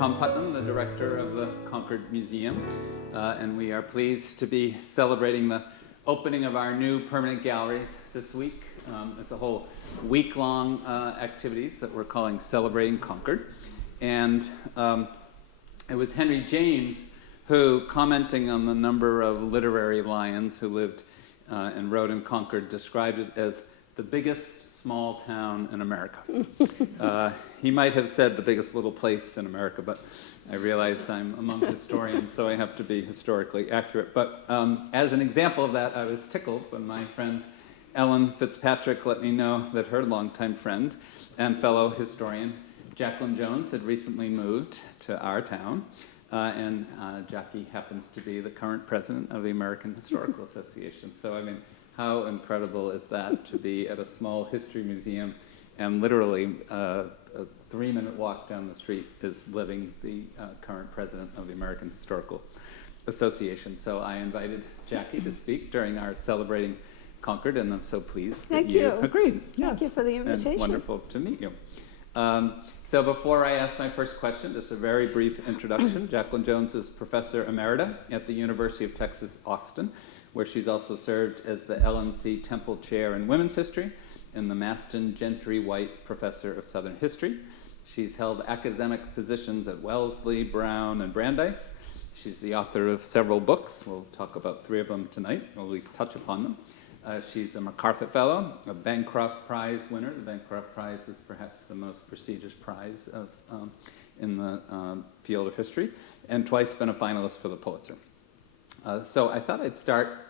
Tom Putnam, the director of the Concord Museum, and we are pleased to be celebrating the opening of our new permanent galleries this week. It's a whole week-long activities that we're calling Celebrating Concord. And it was Henry James who, commenting on the number of literary lions who lived and wrote in Concord, described it as the biggest small town in America. He might have said the biggest little place in America, but I realized I'm among historians, so I have to be historically accurate. But as an example of that, I was tickled when my friend Ellen Fitzpatrick let me know that her longtime friend and fellow historian Jaqueline Jones had recently moved to our town, and Jackie happens to be the current president of the American Historical Association. So I mean, how incredible is that to be at a small history museum and literally a 3-minute walk down the street is living the current president of the American Historical Association. So I invited Jackie to speak during our Celebrating Concord, and I'm so pleased that you agreed. Thank you for the invitation. And wonderful to meet you. So before I ask my first question, just a very brief introduction. Jaqueline Jones is Professor Emerita at the University of Texas, Austin, where she's also served as the LNC Temple Chair in Women's History and the Maston Gentry White Professor of Southern History. She's held academic positions at Wellesley, Brown, and Brandeis. She's the author of several books. We'll talk about 3 of them tonight, or at least touch upon them. She's a MacArthur Fellow, a Bancroft Prize winner. The Bancroft Prize is perhaps the most prestigious prize in the field of history, and twice been a finalist for the Pulitzer. So I thought I'd start,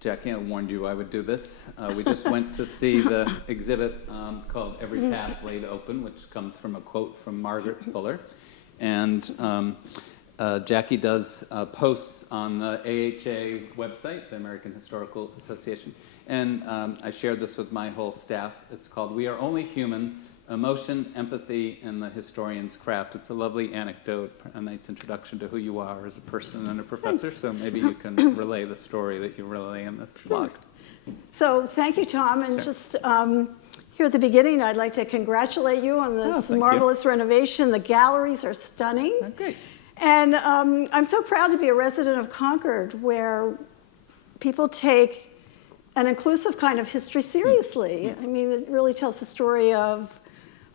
Jackie, I warned you I would do this. We just went to see the exhibit called Every Path Laid Open, which comes from a quote from Margaret Fuller. And Jackie does posts on the AHA website, the American Historical Association. And I shared this with my whole staff. It's called We Are Only Human, Emotion, Empathy, and the Historian's Craft. It's a lovely anecdote, a nice introduction to who you are as a person and a professor. So maybe you can relay the story that you relay in this blog. So thank you, Tom. And just here at the beginning, I'd like to congratulate you on this marvelous renovation. The galleries are stunning. Oh, great. And I'm so proud to be a resident of Concord, where people take an inclusive kind of history seriously. I mean, it really tells the story of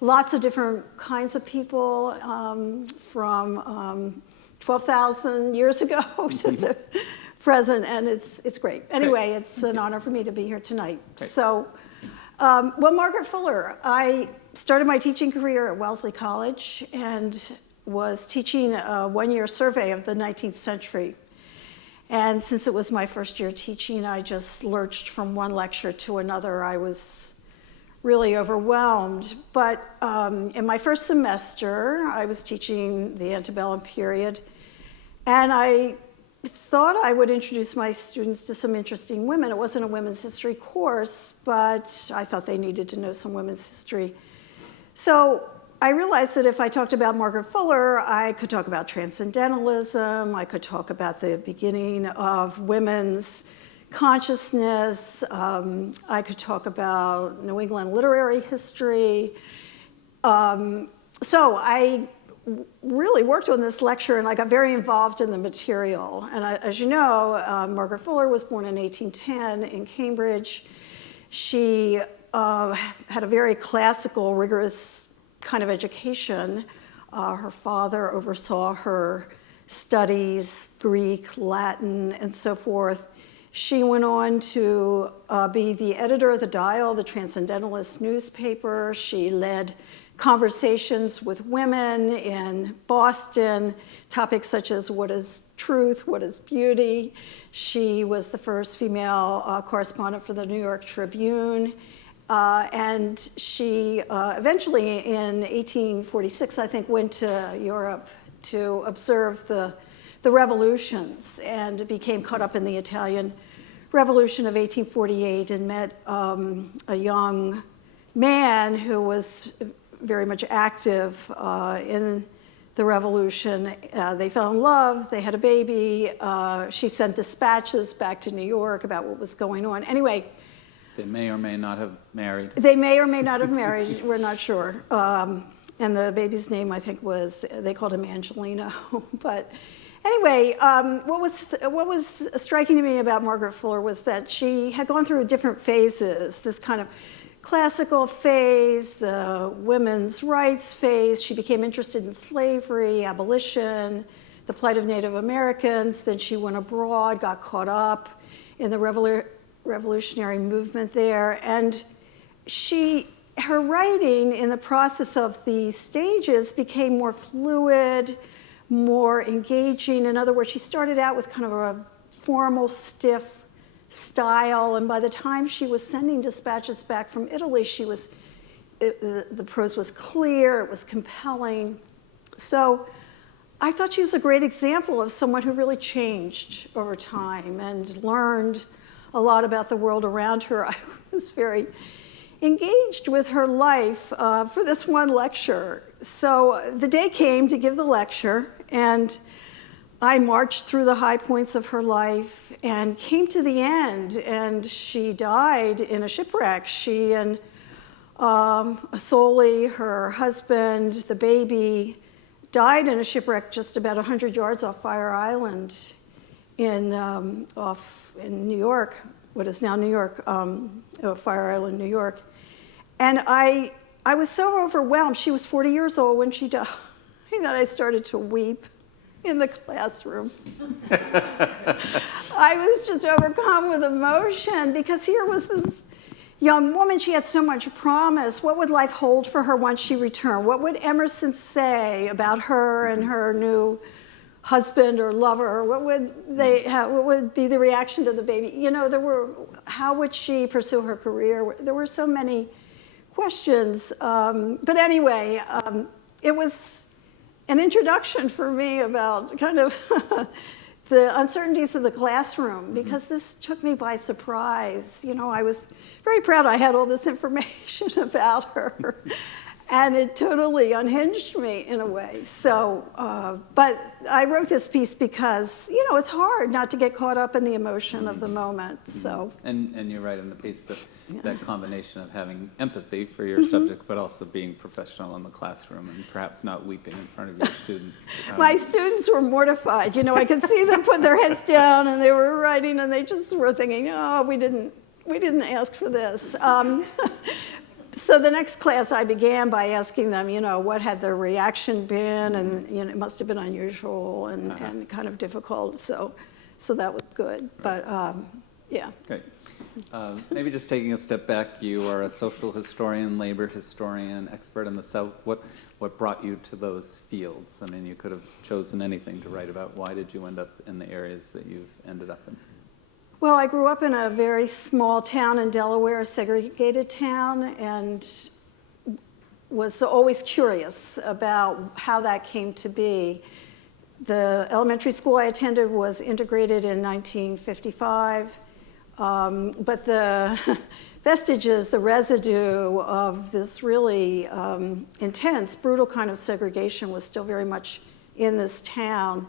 lots of different kinds of people, from 12,000 years ago to the present, and it's great. Anyway, it's an honor for me to be here tonight. Great. So, well, Margaret Fuller, I started my teaching career at Wellesley College and was teaching a 1-year survey of the 19th century. And since it was my first year teaching, I just lurched from one lecture to another. I was really overwhelmed. But in my first semester, I was teaching the antebellum period, and I thought I would introduce my students to some interesting women. It wasn't a women's history course, but I thought they needed to know some women's history. So I realized that if I talked about Margaret Fuller, I could talk about transcendentalism, I could talk about the beginning of women's consciousness, I could talk about New England literary history. So I really worked on this lecture, and I got very involved in the material. And as you know, Margaret Fuller was born in 1810 in Cambridge. She had a very classical, rigorous kind of education. Her father oversaw her studies, Greek, Latin, and so forth. She went on to be the editor of the Dial, the Transcendentalist newspaper. She led conversations with women in Boston, topics such as what is truth, what is beauty. She was the first female correspondent for the New York Tribune. And she eventually, in 1846, I think, went to Europe to observe the revolutions and became caught up in the Italian Revolution of 1848 and met a young man who was very much active in the revolution. They fell in love, they had a baby. She sent dispatches back to New York about what was going on. Anyway, They may or may not have married. they may or may not have married, we're not sure. and the baby's name, I think, was, they called him Angelino. But anyway, what was striking to me about Margaret Fuller was that she had gone through different phases, this kind of classical phase, the women's rights phase. She became interested in slavery, abolition, the plight of Native Americans. Then she went abroad, got caught up in the revolutionary movement there. And her writing in the process of the stages became more fluid, more engaging. In other words, she started out with kind of a formal, stiff style, and by the time she was sending dispatches back from Italy, the prose was clear, it was compelling. So I thought she was a great example of someone who really changed over time and learned a lot about the world around her. I was very engaged with her life for this one lecture. So the day came to give the lecture, and I marched through the high points of her life and came to the end, and she died in a shipwreck. She and Asoli, her husband, the baby, died in a shipwreck just about 100 yards off Fire Island in New York, what is now New York, Fire Island, New York. And I was so overwhelmed. She was 40 years old when she died that I started to weep in the classroom. I was just overcome with emotion because here was this young woman. She had so much promise. What would life hold for her once she returned? What would Emerson say about her and her new husband or lover? What would be the reaction to the baby? You know, how would she pursue her career? There were so many questions. But anyway, it was an introduction for me about kind of the uncertainties of the classroom, because this took me by surprise. You know, I was very proud I had all this information about her, and it totally unhinged me in a way. So, but I wrote this piece because, you know, it's hard not to get caught up in the emotion of the moment. So, and you're right in the piece that that combination of having empathy for your subject, but also being professional in the classroom and perhaps not weeping in front of your students. My students were mortified. You know, I could see them put their heads down and they were writing, and they just were thinking, oh, we didn't ask for this. So the next class I began by asking them, you know, what had their reaction been, and you know, it must have been unusual and kind of difficult. So that was good. Right. But yeah. Great. Maybe just taking a step back, you are a social historian, labor historian, expert in the South. What brought you to those fields? I mean, you could have chosen anything to write about. Why did you end up in the areas that you've ended up in? Well, I grew up in a very small town in Delaware, a segregated town, and was always curious about how that came to be. The elementary school I attended was integrated in 1955, but the vestiges, the residue of this really intense, brutal kind of segregation was still very much in this town.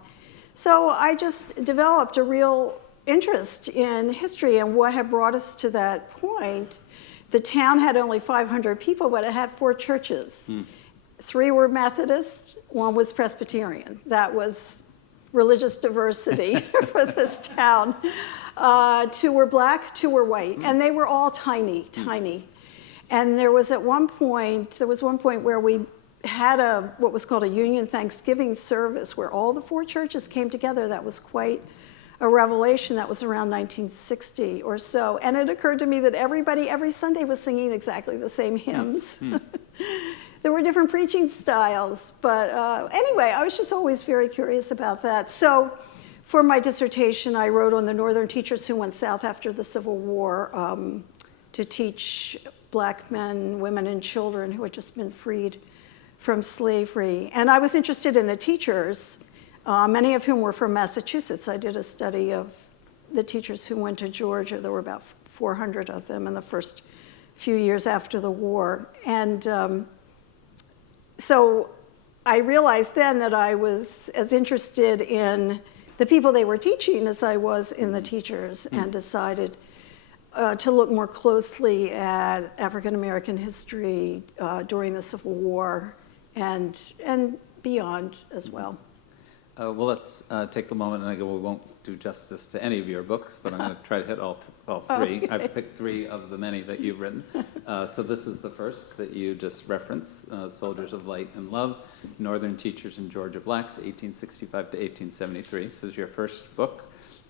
So I just developed a real interest in history and what had brought us to that point. The town had only 500 people, but it had 4 churches. 3 were Methodist, 1 was Presbyterian. That was religious diversity for this town. 2 were black, 2 were white, and they were all tiny. And there was one point where we had what was called a Union Thanksgiving service where all the 4 churches came together. That was quite a revelation. That was around 1960 or so. And it occurred to me that everybody every Sunday was singing exactly the same hymns. There were different preaching styles, but anyway, I was just always very curious about that. So for my dissertation, I wrote on the Northern teachers who went south after the Civil War to teach black men, women, and children who had just been freed from slavery. And I was interested in the teachers, many of whom were from Massachusetts. I did a study of the teachers who went to Georgia. There were about 400 of them in the first few years after the war. And so I realized then that I was as interested in the people they were teaching as I was in the teachers, and decided to look more closely at African American history during the Civil War and beyond as well. Well, let's take the moment, and we won't do justice to any of your books, but I'm going to try to hit all three. Okay. I've picked three of the many that you've written. So this is the first that you just referenced, Soldiers of Light and Love, Northern Teachers in Georgia Blacks, 1865 to 1873. This is your first book.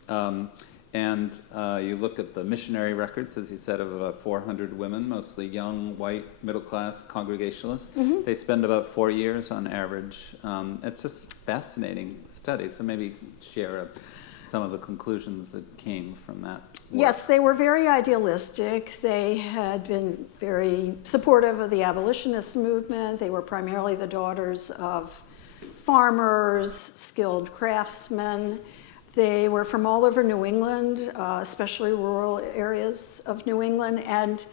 And you look at the missionary records, as you said, of about 400 women, mostly young, white, middle-class Congregationalists. Mm-hmm. They spend about 4 years on average. It's just fascinating study. So maybe share some of the conclusions that came from that work. Yes, they were very idealistic. They had been very supportive of the abolitionist movement. They were primarily the daughters of farmers, skilled craftsmen. They were from all over New England, especially rural areas of New England, and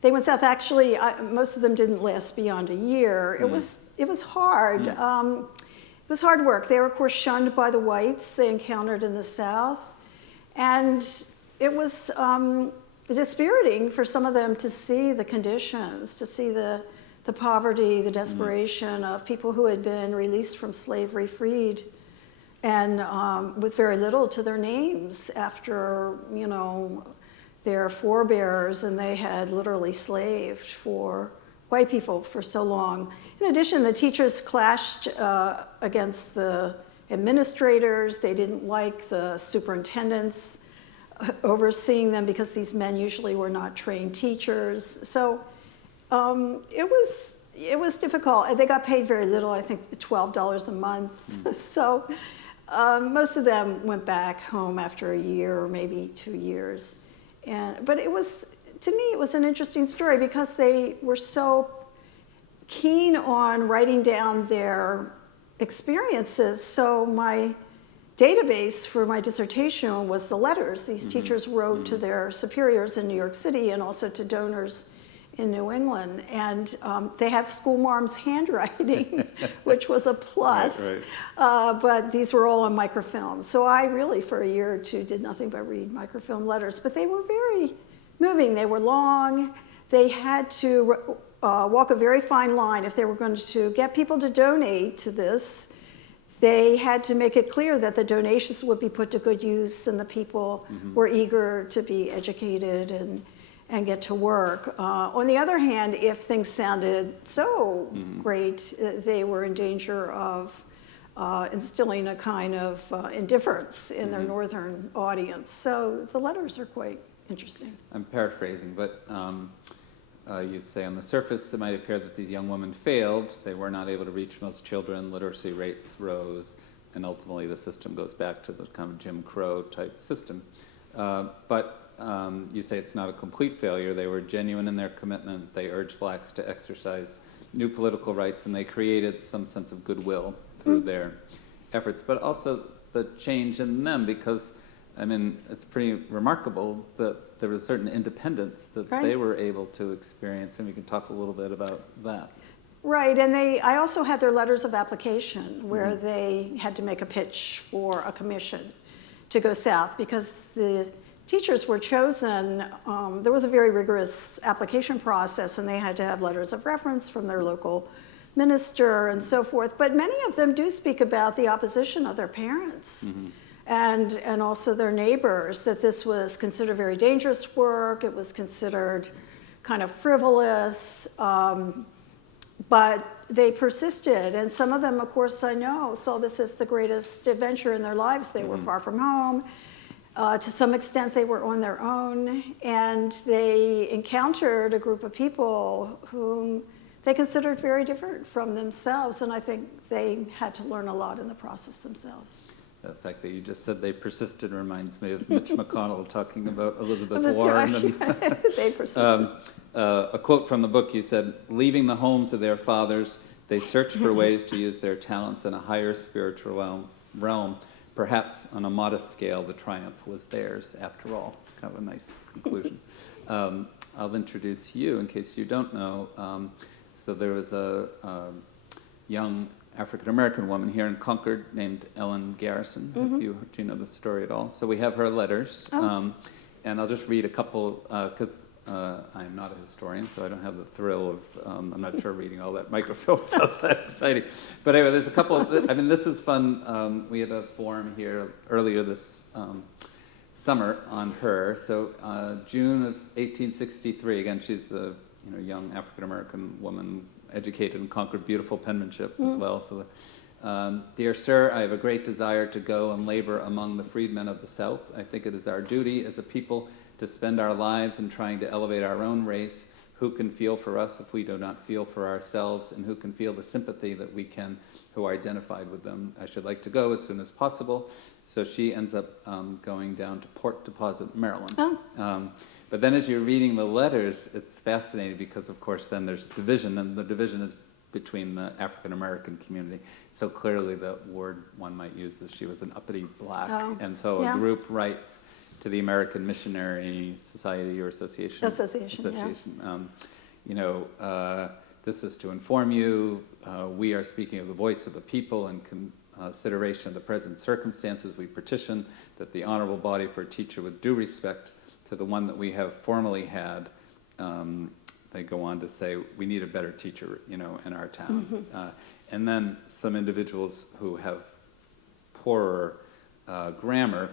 they went south. Actually, most of them didn't last beyond a year. It was hard. It was hard work. They were, of course, shunned by the whites they encountered in the South, and it was dispiriting for some of them to see the conditions, to see the poverty, the desperation of people who had been released from slavery, freed, and with very little to their names after, their forebears, and they had literally slaved for white people for so long. In addition, the teachers clashed against the administrators. They didn't like the superintendents overseeing them because these men usually were not trained teachers. So it was difficult. They got paid very little, I think $12 a month. So most of them went back home after a year or maybe 2 years. But to me, it was an interesting story because they were so keen on writing down their experiences. So my database for my dissertation was the letters these teachers wrote to their superiors in New York City and also to donors in New England. And they have schoolmarm's handwriting, which was a plus. Right. But these were all on microfilm. So I really, for a year or two, did nothing but read microfilm letters. But they were very moving. They were long. They had to walk a very fine line. If they were going to get people to donate to this, they had to make it clear that the donations would be put to good use and the people were eager to be educated and get to work. On the other hand, if things sounded so great, they were in danger of instilling a kind of indifference in their northern audience. So the letters are quite interesting. I'm paraphrasing, but you say on the surface it might appear that these young women failed. They were not able to reach most children. Literacy rates rose, and ultimately the system goes back to the kind of Jim Crow type system. But you say it's not a complete failure. They were genuine in their commitment. They urged blacks to exercise new political rights, and they created some sense of goodwill through their efforts. But also the change in them, because I mean, it's pretty remarkable that there was a certain independence that they were able to experience, and we can talk a little bit about that. Right, and I also had their letters of application where they had to make a pitch for a commission to go south because the teachers were chosen. There was a very rigorous application process, and they had to have letters of reference from their local minister and so forth. But many of them do speak about the opposition of their parents. And also their neighbors, that this was considered very dangerous work. It was considered kind of frivolous, but they persisted. And some of them, of course, I know, saw this as the greatest adventure in their lives. They were far from home. To some extent, they were on their own, and they encountered a group of people whom they considered very different from themselves, and I think they had to learn a lot in the process themselves. The fact that you just said they persisted reminds me of Mitch McConnell talking about Elizabeth Warren. They persisted. A quote from the book, you said, "Leaving the homes of their fathers, they searched for ways to use their talents in a higher spiritual realm. Perhaps on a modest scale, the triumph was theirs after all." It's kind of a nice conclusion. I'll introduce you in case you don't know. So there was a young African-American woman here in Concord named Ellen Garrison. Do you know the story at all? So we have her letters, and I'll just read a couple, because I'm not a historian, so I don't have the thrill of, I'm not sure reading all that microfilm sounds that exciting. But anyway, there's a couple of, I mean, this is fun. We had a forum here earlier this summer on her. So June of 1863, again, she's a young African-American woman, educated and conquered beautiful penmanship as well. So, dear sir, I have a great desire to go and labor among the freedmen of the South. I think it is our duty as a people to spend our lives in trying to elevate our own race. Who can feel for us if we do not feel for ourselves, and who can feel the sympathy that we can, who are identified with them? I should like to go as soon as possible. So she ends up going down to Port Deposit, Maryland. Oh. But then as you're reading the letters, it's fascinating because, of course, then there's division, and the division is between the African-American community. So clearly the word one might use is she was an uppity black. Oh, and so a group writes to the American Missionary Society or Association. This is to inform you, we are speaking of the voice of the people and consideration of the present circumstances. We petition that the honorable body for a teacher with due respect to the one that we have formerly had. They go on to say, we need a better teacher, in our town. And then some individuals who have poorer grammar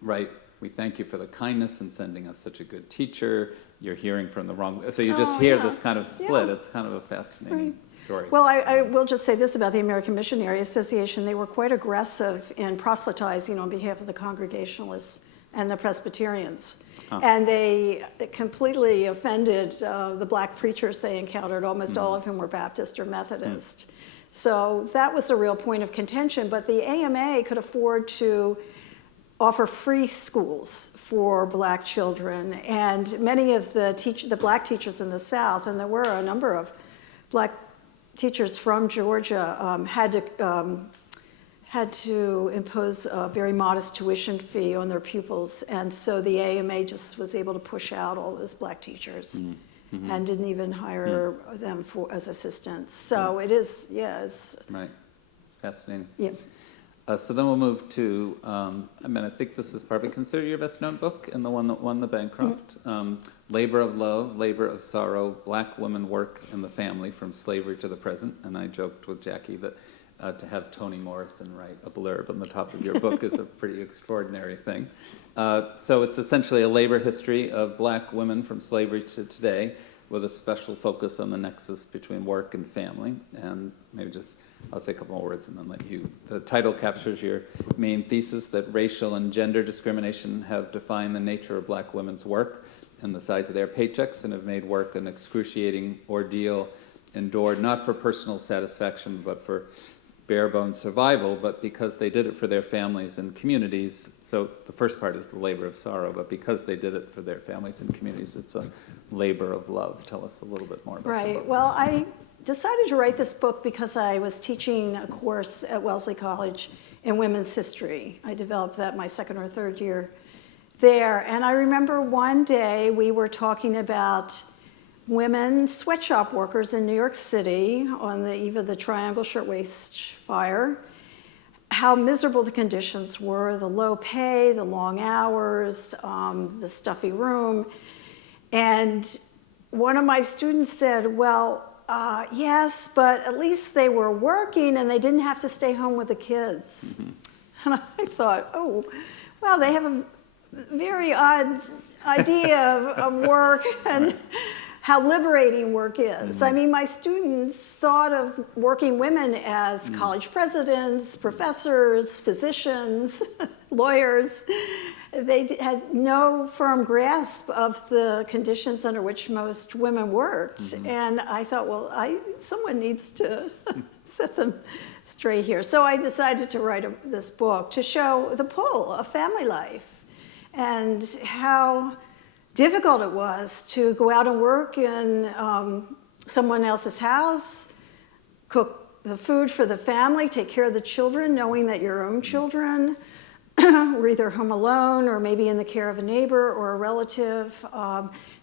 write, we thank you for the kindness in sending us such a good teacher. You're hearing from the wrong, so you just hear this kind of split. It's kind of a fascinating story. Well, I will just say this about the American Missionary Association. They were quite aggressive in proselytizing on behalf of the Congregationalists and the Presbyterians. And they completely offended the black preachers they encountered, almost all of whom were Baptist or Methodist. So that was a real point of contention, but the AMA could afford to offer free schools for black children, and many of the black teachers in the South, and there were a number of black teachers from Georgia, had to impose a very modest tuition fee on their pupils, and so the AMA just was able to push out all those black teachers and didn't even hire them as assistants. So it is, it's... Right, fascinating. Yeah. So then we'll move to, I think this is probably considered your best known book and the one that won the Bancroft. Labor of Love, Labor of Sorrow, Black Women Work in the Family from Slavery to the Present. And I joked with Jackie that to have Toni Morrison write a blurb on the top of your book is a pretty extraordinary thing. So it's essentially a labor history of black women from slavery to today, with a special focus on the nexus between work and family. And maybe I'll say a couple more words and then let you. The title captures your main thesis that racial and gender discrimination have defined the nature of black women's work and the size of their paychecks, and have made work an excruciating ordeal endured not for personal satisfaction but for bare bones survival, but because they did it for their families and communities. So the first part is the labor of sorrow, but because they did it for their families and communities, it's a labor of love. Tell us a little bit more about the book. Well, I decided to write this book because I was teaching a course at Wellesley College in women's history. I developed that my second or third year there, and I remember one day we were talking about women sweatshop workers in New York City on the eve of the Triangle Shirtwaist Fire, how miserable the conditions were, the low pay, the long hours, the stuffy room. And one of my students said, well, yes, but at least they were working and they didn't have to stay home with the kids. And I thought, oh, well, they have a very odd idea of work and how liberating work is. I mean, my students thought of working women as college presidents, professors, physicians, lawyers. They had no firm grasp of the conditions under which most women worked. And I thought, well, someone needs to set them straight here. So I decided to write this book to show the pull of family life and how difficult it was to go out and work in someone else's house, cook the food for the family, take care of the children, knowing that your own children were either home alone or maybe in the care of a neighbor or a relative,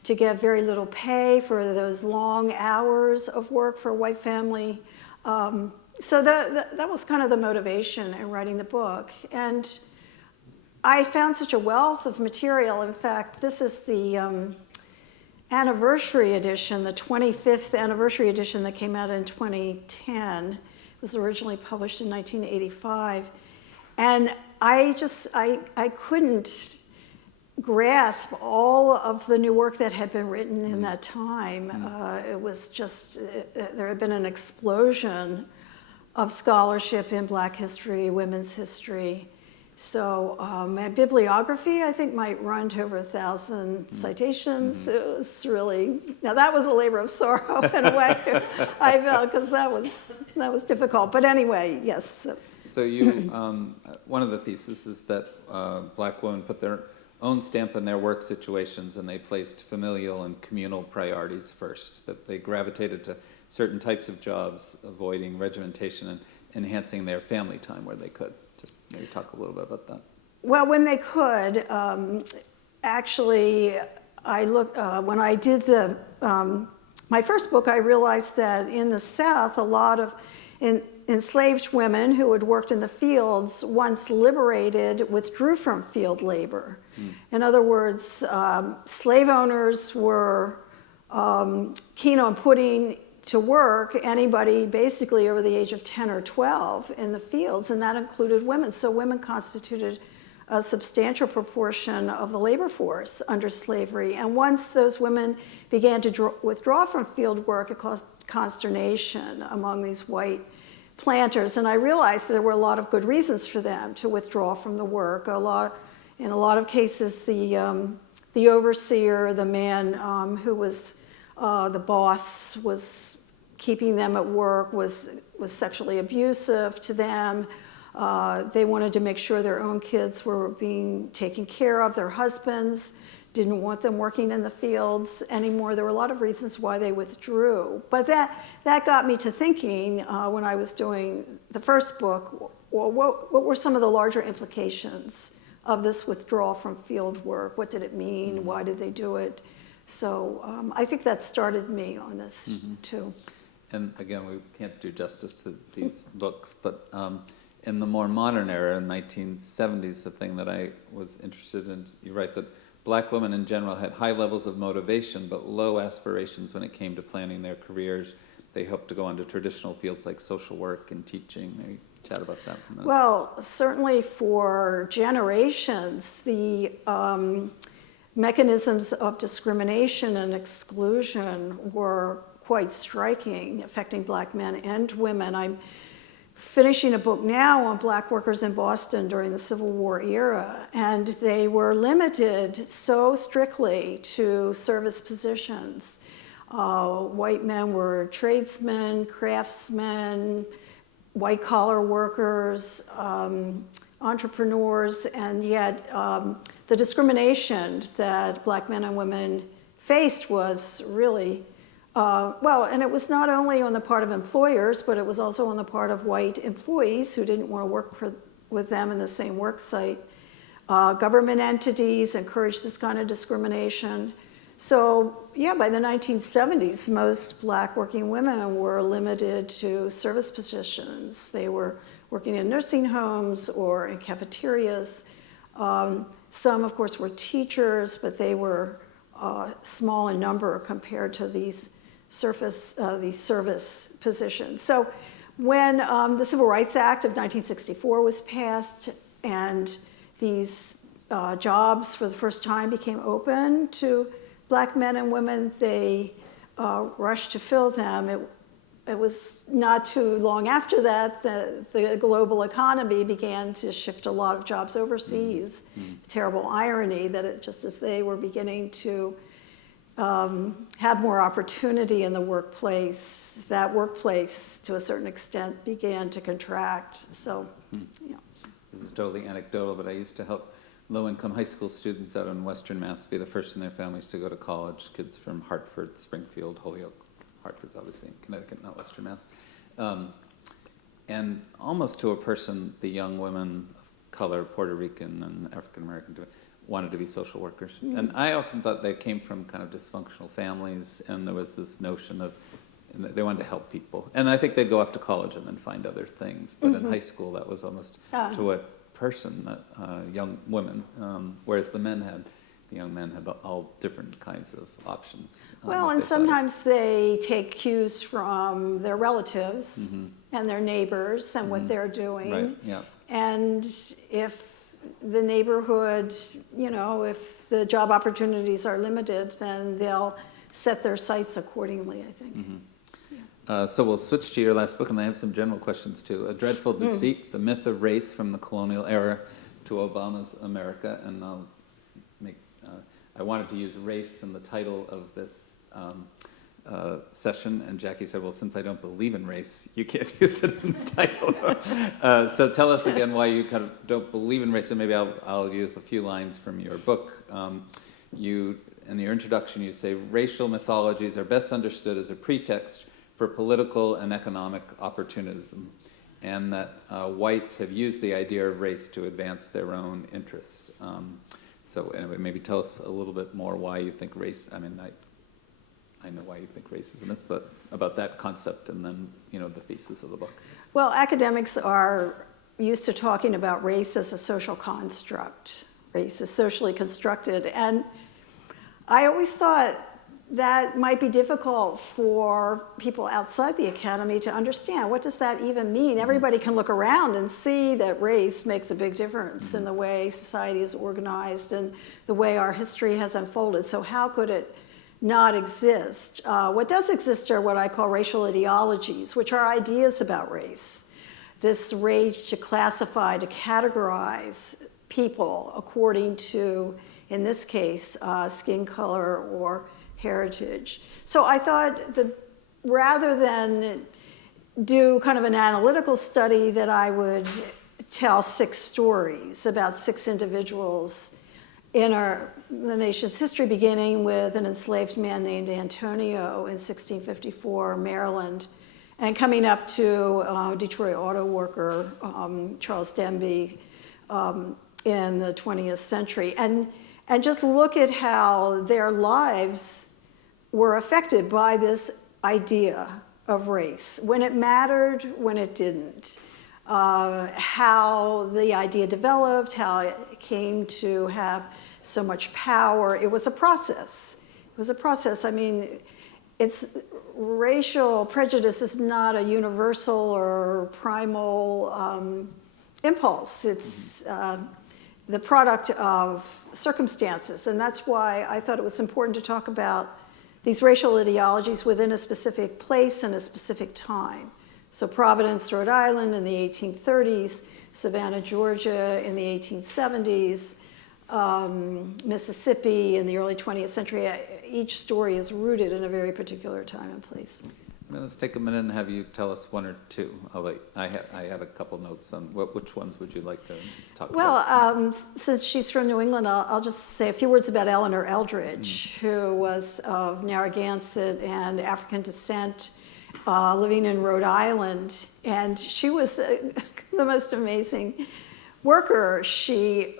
to get very little pay for those long hours of work for a white family. So that was kind of the motivation in writing the book. And I found such a wealth of material. In fact, this is the anniversary edition, the 25th anniversary edition that came out in 2010. It was originally published in 1985. And I couldn't grasp all of the new work that had been written in that time. It was just, there had been an explosion of scholarship in Black history, women's history. So my bibliography, I think, might run to over 1,000 citations. It was really, now that was a labor of sorrow in a way, I felt, because that was difficult. But anyway, yes. So you, one of the theses is that Black women put their own stamp in their work situations, and they placed familial and communal priorities first, that they gravitated to certain types of jobs, avoiding regimentation and enhancing their family time where they could. Just maybe talk a little bit about that. Well, when they could, actually, when I did my first book, I realized that in the South, a lot of enslaved women who had worked in the fields, once liberated, withdrew from field labor. In other words, slave owners were keen on putting to work anybody basically over the age of 10 or 12 in the fields, and that included women. So women constituted a substantial proportion of the labor force under slavery. And once those women began to withdraw from field work, it caused consternation among these white planters. And I realized there were a lot of good reasons for them to withdraw from the work. In a lot of cases, the overseer, the man who was the boss, was keeping them at work, was sexually abusive to them. They wanted to make sure their own kids were being taken care of. Their husbands didn't want them working in the fields anymore. There were a lot of reasons why they withdrew. But that got me to thinking when I was doing the first book, well, what were some of the larger implications of this withdrawal from field work? What did it mean? Why did they do it? So I think that started me on this too. And again, we can't do justice to these books, but in the more modern era, in the 1970s, the thing that I was interested in, you write that Black women in general had high levels of motivation, but low aspirations when it came to planning their careers. They hoped to go into traditional fields like social work and teaching. Maybe chat about that for a minute. Well, certainly for generations, the mechanisms of discrimination and exclusion were quite striking, affecting Black men and women. I'm finishing a book now on Black workers in Boston during the Civil War era, and they were limited so strictly to service positions. White men were tradesmen, craftsmen, white-collar workers, entrepreneurs, and yet the discrimination that Black men and women faced was really and it was not only on the part of employers, but it was also on the part of white employees who didn't want to work with them in the same work site. Government entities encouraged this kind of discrimination. So, yeah, by the 1970s, most Black working women were limited to service positions. They were working in nursing homes or in cafeterias. Some, of course, were teachers, but they were small in number compared to these service positions. So when the Civil Rights Act of 1964 was passed and these jobs for the first time became open to Black men and women, they rushed to fill them. It was not too long after that the global economy began to shift a lot of jobs overseas. Terrible irony that just as they were beginning to have more opportunity in the workplace, that workplace to a certain extent began to contract. So, yeah. This is totally anecdotal, but I used to help low-income high school students out in Western Mass be the first in their families to go to college, kids from Hartford, Springfield, Holyoke. Hartford's obviously in Connecticut, not Western Mass. And almost to a person, the young women of color, Puerto Rican and African American, wanted to be social workers. And I often thought they came from kind of dysfunctional families, and there was this notion of they wanted to help people. And I think they'd go off to college and then find other things. But in high school, that was almost to a person, that young women, whereas the men had the young men had all different kinds of options. Well, that and they thought of. sometimes they take cues from their relatives and their neighbors and what they're doing. Right, yeah. And if the neighborhood, if the job opportunities are limited, then they'll set their sights accordingly, I think. So we'll switch to your last book, and I have some general questions too. A Dreadful Deceit, The Myth of Race from the Colonial Era to Obama's America. And I wanted to use race in the title of this session, and Jackie said, well, since I don't believe in race, you can't use it in the title. So tell us again why you kind of don't believe in race, and maybe I'll use a few lines from your book. In your introduction, you say, racial mythologies are best understood as a pretext for political and economic opportunism, and that whites have used the idea of race to advance their own interests. So anyway, maybe tell us a little bit more why you think race, I know why you think race is a myth, but about that concept and then, the thesis of the book. Well, academics are used to talking about race as a social construct. Race is socially constructed. And I always thought that might be difficult for people outside the academy to understand. What does that even mean? Everybody can look around and see that race makes a big difference in the way society is organized and the way our history has unfolded. So how could it not exist? What does exist are what I call racial ideologies, which are ideas about race. This rage to classify, to categorize people according to, in this case, skin color or heritage. So I thought that rather than do kind of an analytical study, that I would tell 6 stories about 6 individuals in the nation's history, beginning with an enslaved man named Antonio in 1654, Maryland, and coming up to Detroit auto worker Charles Denby in the 20th century. And just look at how their lives were affected by this idea of race, when it mattered, when it didn't, how the idea developed, how it came to have so much power. It was a process. It was a process. I mean, racial prejudice is not a universal or primal impulse. It's the product of circumstances, and that's why I thought it was important to talk about these racial ideologies within a specific place and a specific time. So Providence, Rhode Island in the 1830s, Savannah, Georgia in the 1870s, Mississippi in the early 20th century. Each story is rooted in a very particular time and place. Let's take a minute and have you tell us 1 or 2. I had a couple notes on which ones would you like to talk about? Well, since she's from New England, I'll just say a few words about Eleanor Eldridge, who was of Narragansett and African descent, living in Rhode Island. And she was the most amazing worker. She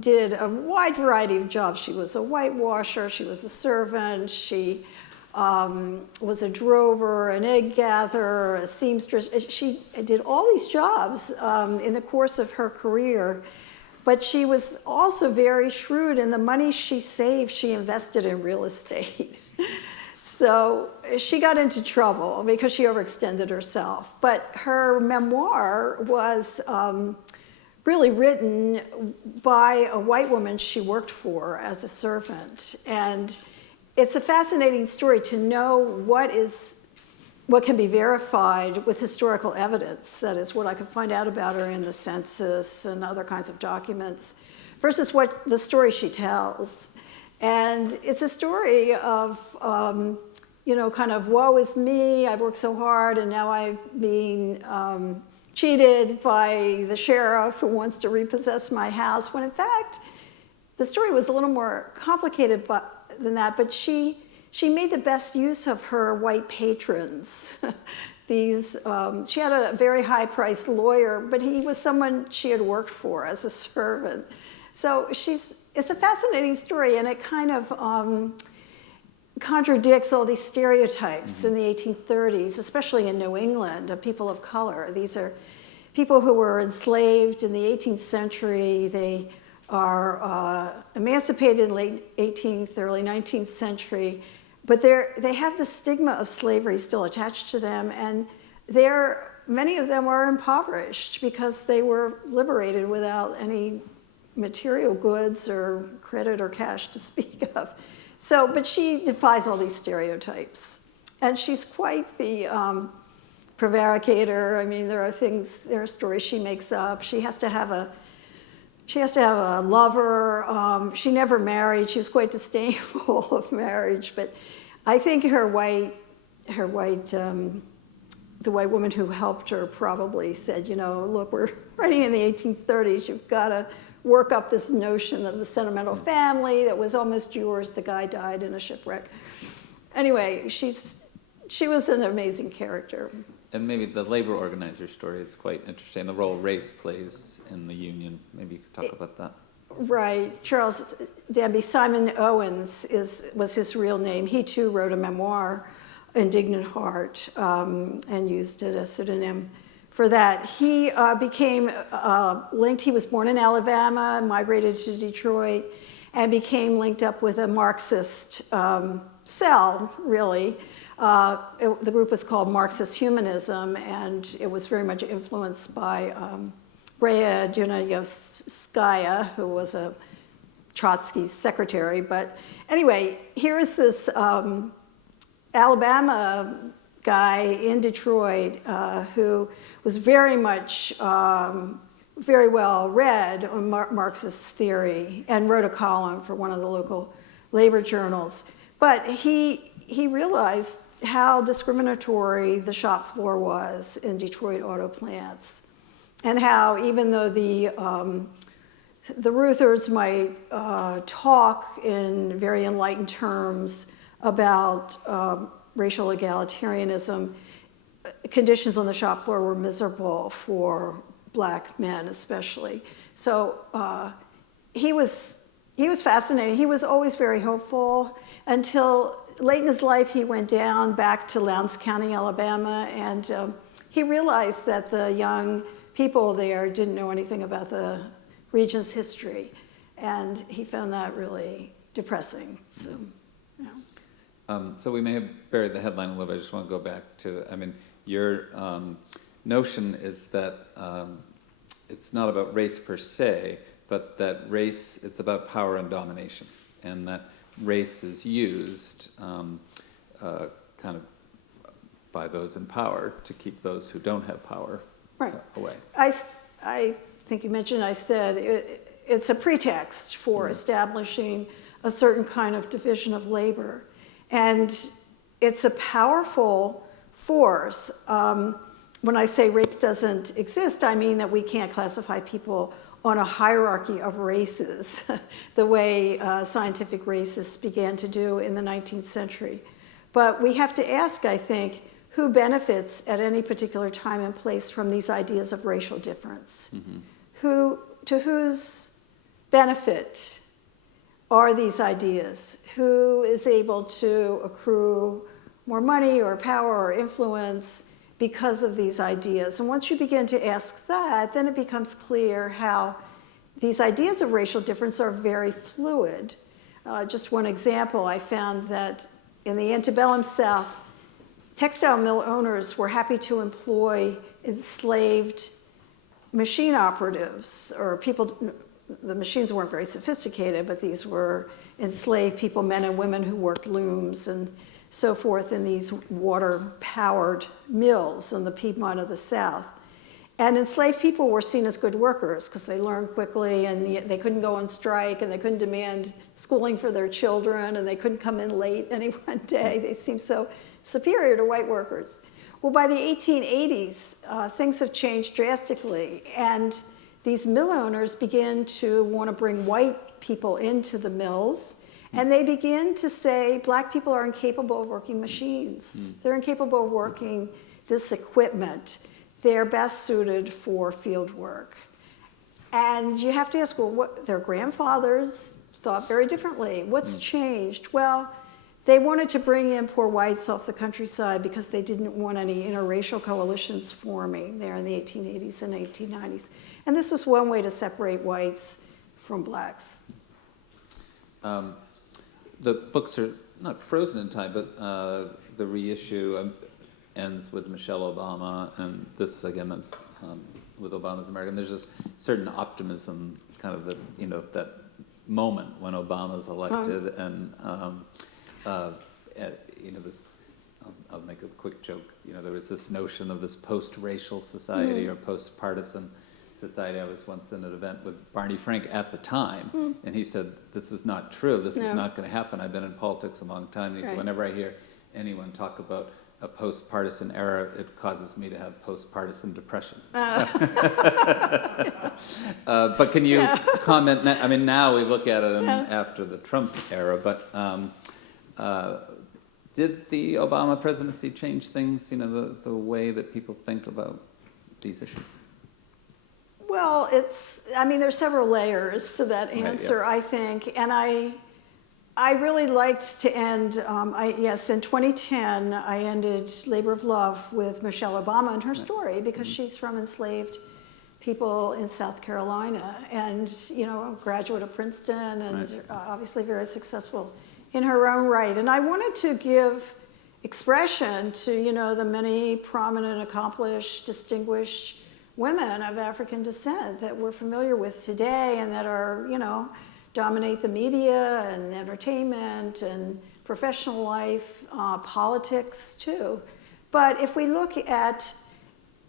did a wide variety of jobs. She was a whitewasher, she was a servant, she was a drover, an egg gatherer, a seamstress. She did all these jobs in the course of her career, but she was also very shrewd, and the money she saved, she invested in real estate. So she got into trouble because she overextended herself. But her memoir was really written by a white woman she worked for as a servant. And it's a fascinating story to know what can be verified with historical evidence, that is what I could find out about her in the census and other kinds of documents, versus what the story she tells. And it's a story of, kind of, woe is me, I've worked so hard and now I'm being cheated by the sheriff who wants to repossess my house, when in fact, the story was a little more complicated than that, but she made the best use of her white patrons. She had a very high-priced lawyer, but he was someone she had worked for as a servant. So it's a fascinating story, and it kind of contradicts all these stereotypes in the 1830s, especially in New England, of people of color. These are people who were enslaved in the 18th century. They are emancipated in late 18th, early 19th century, but they have the stigma of slavery still attached to them, and many of them are impoverished because they were liberated without any material goods or credit or cash to speak of. So, but she defies all these stereotypes. And she's quite the prevaricator. I mean, there are stories she makes up. She has to have a lover. She never married. She was quite disdainful of marriage. But I think the white woman who helped her probably said, look, we're writing in the 1830s. You've got to work up this notion of the sentimental family that was almost yours. The guy died in a shipwreck. Anyway, she was an amazing character. And maybe the labor organizer story is quite interesting, the role race plays in the Union. Maybe you could talk about that. Right. Charles Danby, Simon Owens was his real name. He too wrote a memoir, Indignant Heart, and used it as a pseudonym for that. He became linked, he was born in Alabama, migrated to Detroit, and became linked up with a Marxist cell, really. The group was called Marxist Humanism, and it was very much influenced by Rhea Dunayevskaya, who was a Trotsky's secretary. But anyway, here is this Alabama guy in Detroit who was very much, very well read on Marxist theory and wrote a column for one of the local labor journals. But he realized how discriminatory the shop floor was in Detroit auto plants, and how even though the Ruthers might talk in very enlightened terms about racial egalitarianism, conditions on the shop floor were miserable for black men especially. So he was fascinating. He was always very hopeful until late in his life he went down back to Lowndes County, Alabama, and he realized that the young people there didn't know anything about the region's history, and he found that really depressing. So, so we may have buried the headline a little bit. I just want to go back to, your notion is that it's not about race per se, but that race, it's about power and domination, and that race is used kind of by those in power to keep those who don't have power away. I think you mentioned, I said it's a pretext for establishing a certain kind of division of labor. And it's a powerful force. When I say race doesn't exist, I mean that we can't classify people on a hierarchy of races the way scientific racists began to do in the 19th century. But we have to ask, I think, who benefits at any particular time and place from these ideas of racial difference? To whose benefit are these ideas? Who is able to accrue more money or power or influence because of these ideas? And once you begin to ask that, then it becomes clear how these ideas of racial difference are very fluid. Just one example, I found that in the antebellum South, textile mill owners were happy to employ enslaved machine operatives, or people. The machines weren't very sophisticated, but these were enslaved people, men and women who worked looms and so forth in these water-powered mills in the Piedmont of the South. And enslaved people were seen as good workers because they learned quickly, and they couldn't go on strike, and they couldn't demand schooling for their children, and they couldn't come in late any one day. They seemed so superior to white workers. Well, by the 1880s, things have changed drastically, and these mill owners begin to want to bring white people into the mills, and they begin to say black people are incapable of working machines. They're incapable of working this equipment. They're best suited for field work. And you have to ask, well, what their grandfathers thought very differently. What's changed? Well, they wanted to bring in poor whites off the countryside because they didn't want any interracial coalitions forming there in the 1880s and 1890s. And this was one way to separate whites from blacks. The books are not frozen in time, but the reissue ends with Michelle Obama, and this again is with Obama's America. And there's this certain optimism, kind of that moment when Obama's elected, and this. I'll make a quick joke. There was this notion of this post-racial society or post-partisan society. I was once in an event with Barney Frank at the time, and he said, "This is not true. This is not going to happen. I've been in politics a long time." And he said, "Whenever I hear anyone talk about a post-partisan era, it causes me to have post-partisan depression." But can you comment? I mean, now we look at it after the Trump era, but did the Obama presidency change things? The way that people think about these issues. Well, there's several layers to that answer, I think, and I really liked to end, in 2010, I ended Labor of Love with Michelle Obama and her story, because she's from enslaved people in South Carolina, and, a graduate of Princeton, and obviously very successful in her own right. And I wanted to give expression to, the many prominent, accomplished, distinguished women of African descent that we're familiar with today, and that are, dominate the media and entertainment and professional life, politics too. But if we look at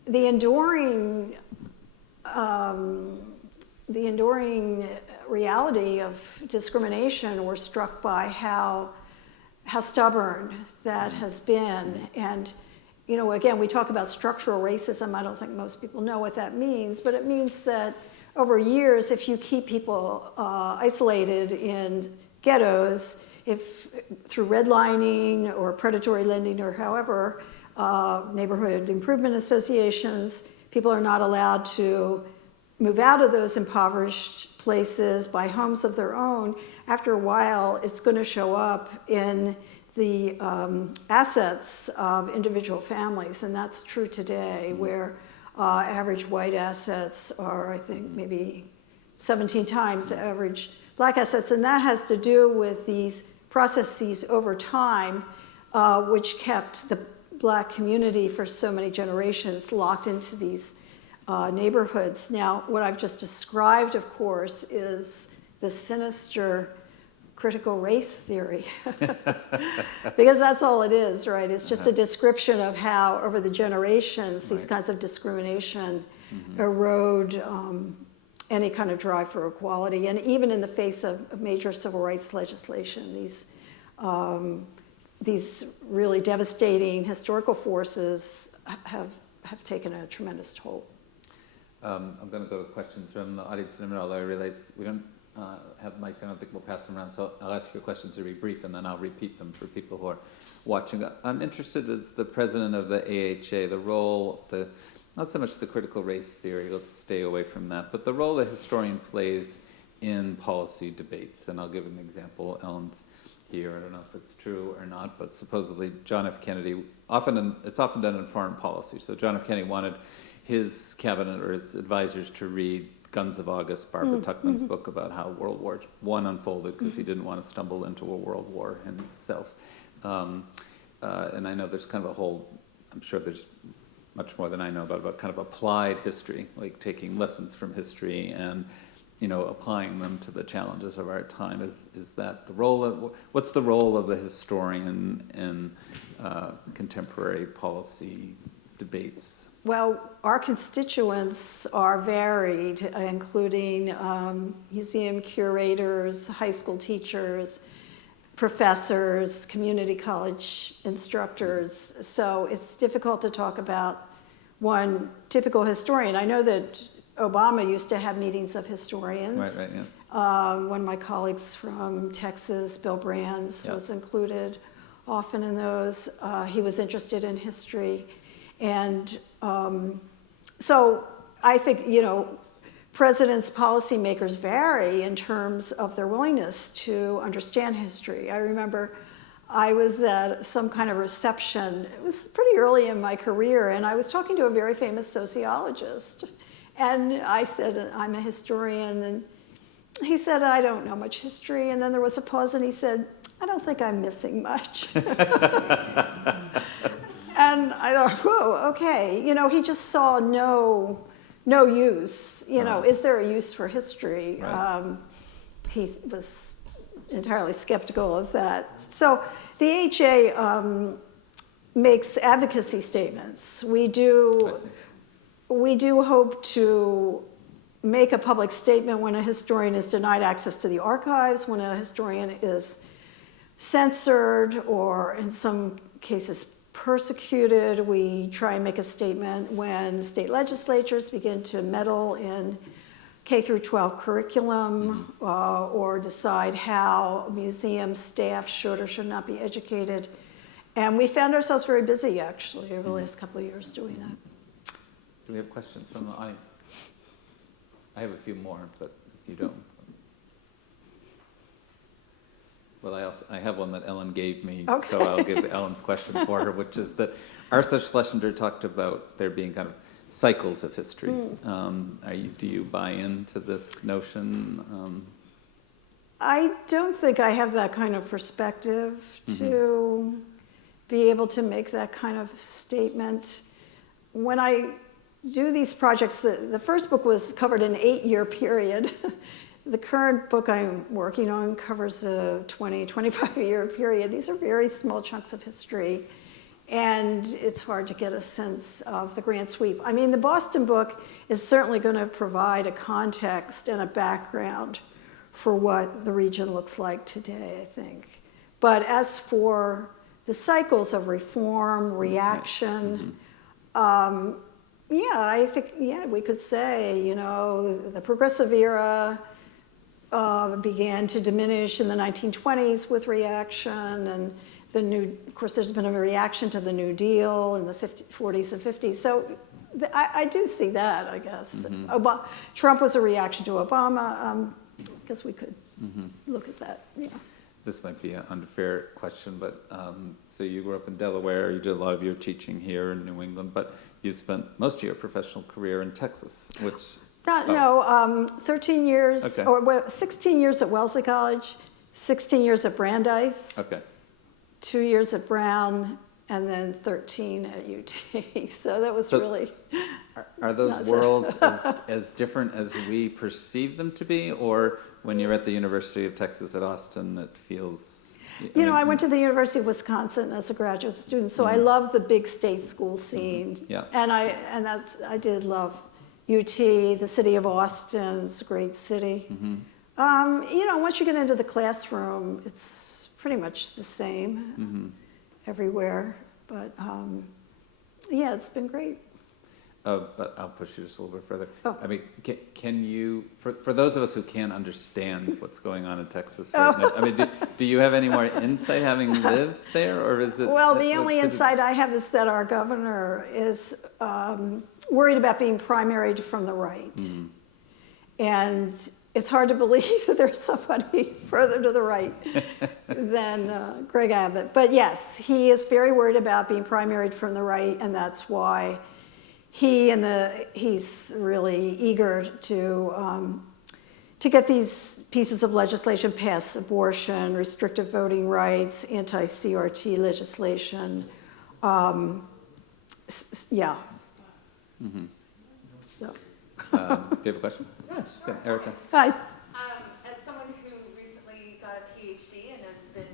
the enduring reality of discrimination, we're struck by how stubborn that has been. And again, we talk about structural racism. I don't think most people know what that means, but it means that over years, if you keep people isolated in ghettos, if through redlining or predatory lending or however, neighborhood improvement associations, people are not allowed to move out of those impoverished places, buy homes of their own, after a while, it's going to show up in the assets of individual families. And that's true today, where average white assets are, I think, maybe 17 times the average black assets. And that has to do with these processes over time, which kept the black community for so many generations locked into these neighborhoods. Now, what I've just described, of course, is the sinister critical race theory, because that's all it is, right? It's just a description of how, over the generations, these kinds of discrimination erode any kind of drive for equality. And even in the face of major civil rights legislation, these really devastating historical forces have taken a tremendous toll. I'm going to go to questions from the audience in a minute, although I realize we don't have mics. I don't think we'll pass them around, so I'll ask your questions to be brief, and then I'll repeat them for people who are watching. I'm interested as the president of the AHA, the role, not so much the critical race theory, let's stay away from that, but the role the historian plays in policy debates. And I'll give an example. Ellen's here. I don't know if it's true or not, but supposedly John F. Kennedy, it's often done in foreign policy. So John F. Kennedy wanted his cabinet or his advisors to read Guns of August, Barbara Tuchman's book about how World War I unfolded, because he didn't want to stumble into a world war himself. And I know there's kind of a whole, I'm sure there's much more than I know about kind of applied history, like taking lessons from history and applying them to the challenges of our time. Is that the role what's the role of the historian in contemporary policy debates? Well, our constituents are varied, including museum curators, high school teachers, professors, community college instructors. So it's difficult to talk about one typical historian. I know that Obama used to have meetings of historians. Right, yeah. One of my colleagues from Texas, Bill Brands, was included often in those. He was interested in history. And so I think, presidents, policymakers vary in terms of their willingness to understand history. I remember I was at some kind of reception. It was pretty early in my career, and I was talking to a very famous sociologist. And I said, I'm a historian, and he said, I don't know much history. And then there was a pause, and he said, I don't think I'm missing much. And I thought, whoa, okay. You know, he just saw no use. You know, is there a use for history? Right. He was entirely skeptical of that. So the AHA makes advocacy statements. We do hope to make a public statement when a historian is denied access to the archives, when a historian is censored, or in some cases persecuted. We try and make a statement when state legislatures begin to meddle in K through 12 curriculum, or decide how museum staff should or should not be educated. And we found ourselves very busy, actually, over the last couple of years doing that. Do we have questions from the audience? I have a few more, but if you don't. Well, I have one that Ellen gave me, Okay. so I'll give Ellen's question for her, which is that Arthur Schlesinger talked about there being kind of cycles of history. Do you buy into this notion? I don't think I have that kind of perspective to be able to make that kind of statement. When I do these projects, the first book was covered an 8-year period. The current book I'm working on covers a 25-year period. These are very small chunks of history, and it's hard to get a sense of the grand sweep. I mean, the Boston book is certainly going to provide a context and a background for what the region looks like today, I think. But as for the cycles of reform, reaction, I think, we could say, you know, the progressive era began to diminish in the 1920s with reaction, and of course, there's been a reaction to the New Deal in the 40s and 50s. So I do see that, I guess. Trump was a reaction to Obama. I guess we could look at that, yeah. This might be an unfair question, but so you grew up in Delaware, you did a lot of your teaching here in New England, but you spent most of your professional career in Texas, which... 13 years, okay. or 16 years at Wellesley College, 16 years at Brandeis, okay. 2 years at Brown, and then 13 at UT. So that was really... Are those worlds as different as we perceive them to be, or when you're at the University of Texas at Austin, it feels... I went to the University of Wisconsin as a graduate student, so I love the big state school scene. Yeah. And I did love UT, the city of Austin. It's a great city. Once you get into the classroom, it's pretty much the same everywhere. But it's been great. But I'll push you just a little bit further. Oh. I mean, can you, for those of us who can't understand what's going on in Texas right now, I mean, do you have any more insight having lived there, or is it? Well, the only insight I have is that our governor is worried about being primaried from the right. And it's hard to believe that there's somebody further to the right than Greg Abbott. But yes, he is very worried about being primaried from the right, and that's why he's really eager to get these pieces of legislation passed: abortion, restrictive voting rights, anti-CRT legislation. So. Do you have a question? Yeah, sure. Erica. Hi. As someone who recently got a PhD and has been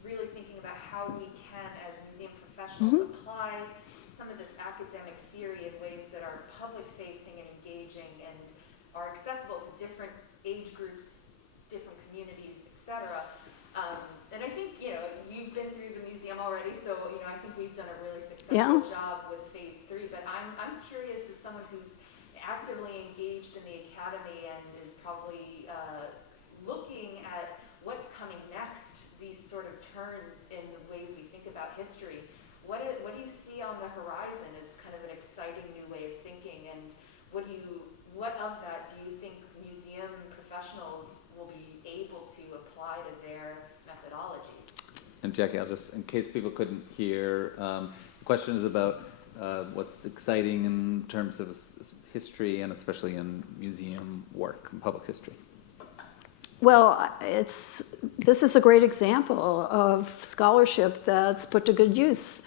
really thinking about how we can, as museum professionals, apply some of this academic theory in ways that are public-facing and engaging and are accessible to different age groups, different communities, etc. And I think, you've been through the museum already, so, I think we've done a really successful job with phase 3, but I'm curious, as someone who's actively engaged in the academy and is probably looking at what's coming next, these sort of turns in the ways we think about history. What do you see on the horizon as kind of an exciting new way of thinking, and what of that do you think museum professionals will be able to apply to their methodologies? And Jackie, I'll just, in case people couldn't hear, the question is about what's exciting in terms of history, and especially in museum work and public history. Well, this is a great example of scholarship that's put to good use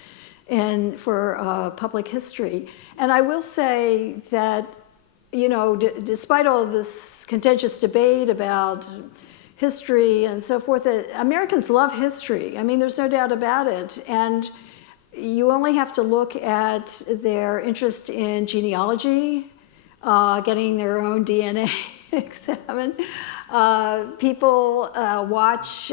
and for public history. And I will say that, you know, despite all this contentious debate about history and so forth, that Americans love history. I mean, there's no doubt about it. And you only have to look at their interest in genealogy, getting their own DNA examined. People watch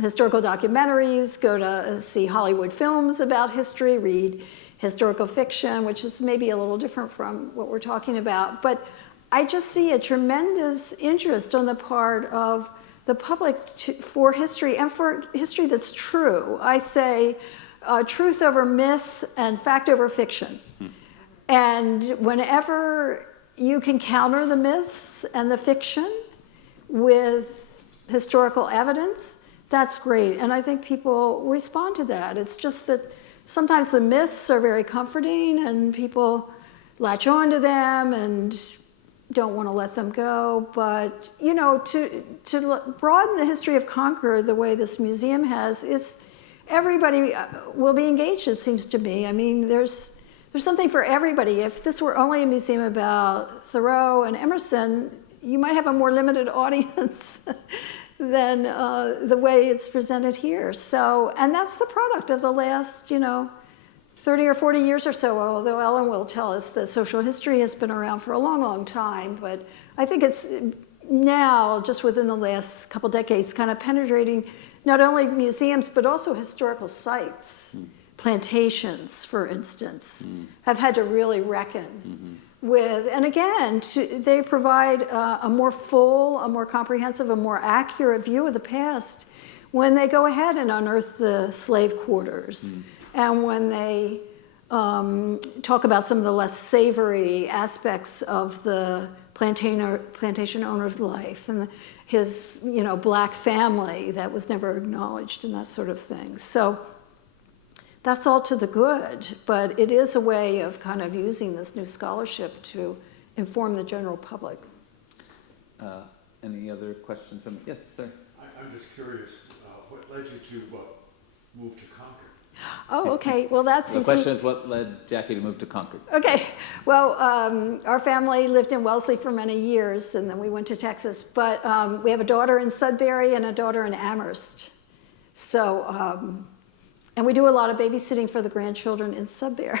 historical documentaries, go to see Hollywood films about history, read historical fiction, which is maybe a little different from what we're talking about. But I just see a tremendous interest on the part of the public for history, and for history that's true. I say truth over myth and fact over fiction. And whenever you can counter the myths and the fiction with historical evidence, that's great. And I think people respond to that. It's just that sometimes the myths are very comforting and people latch on to them and don't want to let them go. But, you know, to broaden the history of Concord the way this museum has, is everybody will be engaged, it seems to me. I mean, there's something for everybody. If this were only a museum about Thoreau and Emerson, you might have a more limited audience than the way it's presented here. So, and that's the product of the last, you know, 30 or 40 years or so, although Ellen will tell us that social history has been around for a long, long time. But I think it's now, just within the last couple decades, kind of penetrating not only museums, but also historical sites. Plantations, for instance, have had to really reckon with, and again, they provide a more full, a more comprehensive, a more accurate view of the past when they go ahead and unearth the slave quarters, and when they talk about some of the less savory aspects of the plantation owner's life and his, you know, black family that was never acknowledged and that sort of thing. So that's all to the good, but it is a way of kind of using this new scholarship to inform the general public. Any other questions from? Yes, sir. I'm just curious, what led you to move to Concord? Oh, okay. Well, that's The question is, what led Jackie to move to Concord? Okay. Well, our family lived in Wellesley for many years, and then we went to Texas. But we have a daughter in Sudbury and a daughter in Amherst. So, and we do a lot of babysitting for the grandchildren in Sudbury.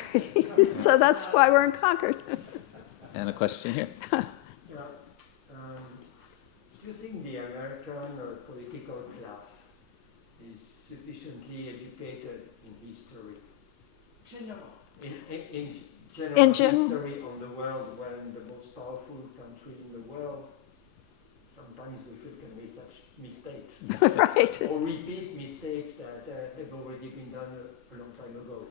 So that's why we're in Concord. And a question here. Yeah. Do you think the American political class is sufficiently educated in history? In general history of the world, when the most powerful country in the world, sometimes we feel can make such mistakes. Right. Or repeat mistakes that have already been done a long time ago.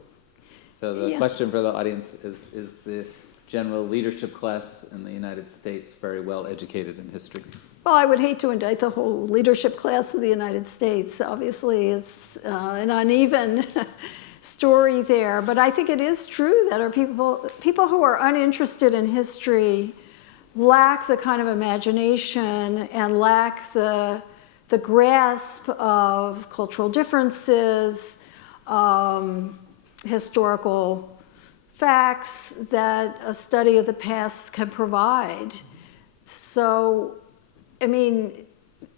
So the question for the audience is the general leadership class in the United States very well educated in history? Well, I would hate to indict the whole leadership class of the United States. Obviously, it's an uneven story there. But I think it is true that our people who are uninterested in history lack the kind of imagination and lack the grasp of cultural differences, historical facts that a study of the past can provide. So, I mean,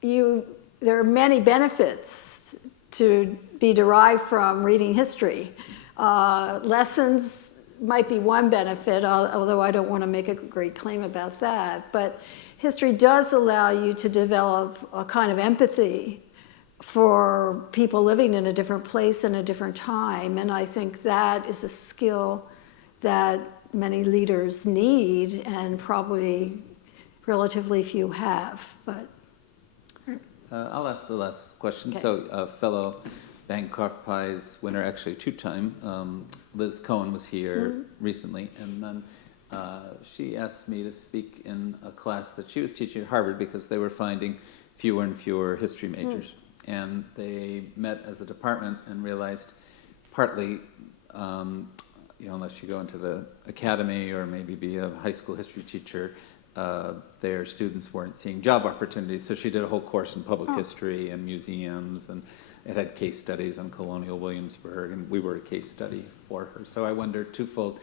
there are many benefits to be derived from reading history. Lessons might be one benefit, although I don't want to make a great claim about that. But history does allow you to develop a kind of empathy for people living in a different place and a different time. And I think that is a skill that many leaders need and probably relatively few have. But I'll ask the last question. Okay. So fellow Bancroft Prize winner, actually two-time, Liz Cohen was here recently, and then she asked me to speak in a class that she was teaching at Harvard because they were finding fewer and fewer history majors. And they met as a department and realized partly, unless you go into the academy or maybe be a high school history teacher, their students weren't seeing job opportunities. So she did a whole course in public Oh. history and museums, and it had case studies on colonial Williamsburg, and we were a case study for her. So I wonder twofold,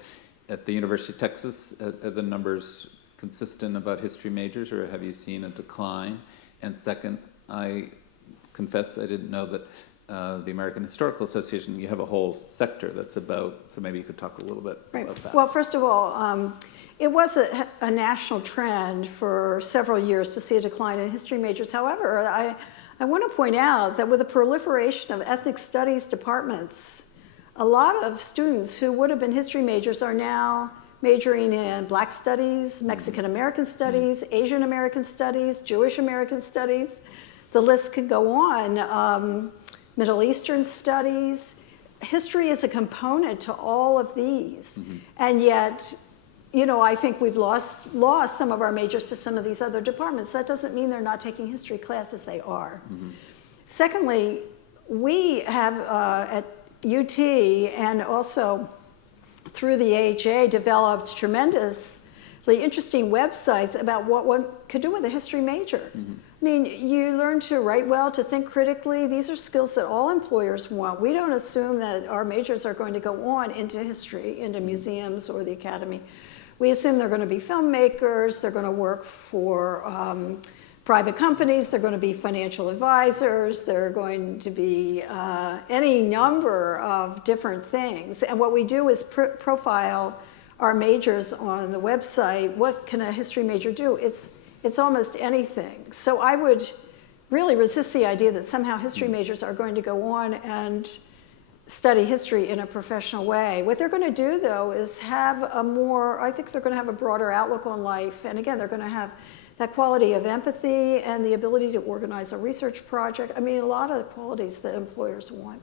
at the University of Texas, are the numbers consistent about history majors, or have you seen a decline? And second, I confess I didn't know that the American Historical Association, you have a whole sector that's about, so maybe you could talk a little bit about that. Well, first of all, it was a national trend for several years to see a decline in history majors. However, I want to point out that with the proliferation of ethnic studies departments, a lot of students who would have been history majors are now majoring in Black studies, Mexican American studies, Asian American studies, Jewish American studies. The list could go on. Middle Eastern studies. History is a component to all of these. And yet, you know, I think we've lost some of our majors to some of these other departments. That doesn't mean they're not taking history classes, they are. Secondly, we have at UT and also through the AHA developed tremendously interesting websites about what one could do with a history major. I mean, you learn to write well, to think critically. These are skills that all employers want. We don't assume that our majors are going to go on into history, into museums or the academy. We assume they're going to be filmmakers, they're going to work for private companies, they're going to be financial advisors, they're going to be any number of different things. And what we do is profile our majors on the website. What can a history major do? It's almost anything. So I would really resist the idea that somehow history majors are going to go on and study history in a professional way. What they're going to do, though, is have I think they're going to have a broader outlook on life. And again, they're going to have that quality of empathy and the ability to organize a research project. I mean, a lot of the qualities that employers want.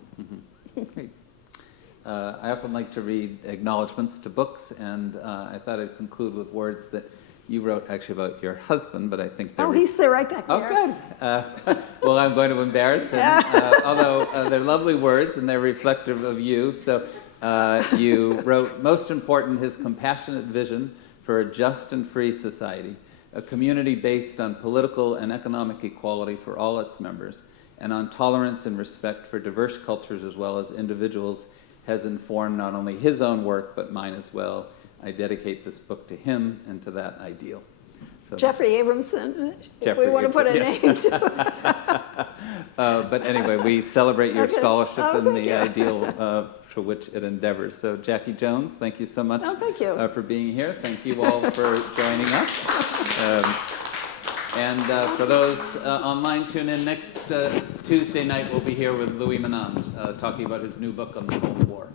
Great. I often like to read acknowledgments to books, and I thought I'd conclude with words that you wrote actually about your husband, but I think they're... Oh, he's there right back there. Oh, good. Well, I'm going to embarrass him, although they're lovely words and they're reflective of you. So you wrote, most important, his compassionate vision for a just and free society, a community based on political and economic equality for all its members, and on tolerance and respect for diverse cultures as well as individuals, has informed not only his own work, but mine as well. I dedicate this book to him and to that ideal. So, Jeffrey Abramson, if Jeffrey we want to put a Abramson, name to it. but anyway, we celebrate your Okay. scholarship Oh, and thank the you. ideal for which it endeavors. So Jackie Jones, thank you so much Oh, thank you. for being here. Thank you all for joining us. And for those online, tune in next Tuesday night. We'll be here with Louis Menand talking about his new book on the Cold War.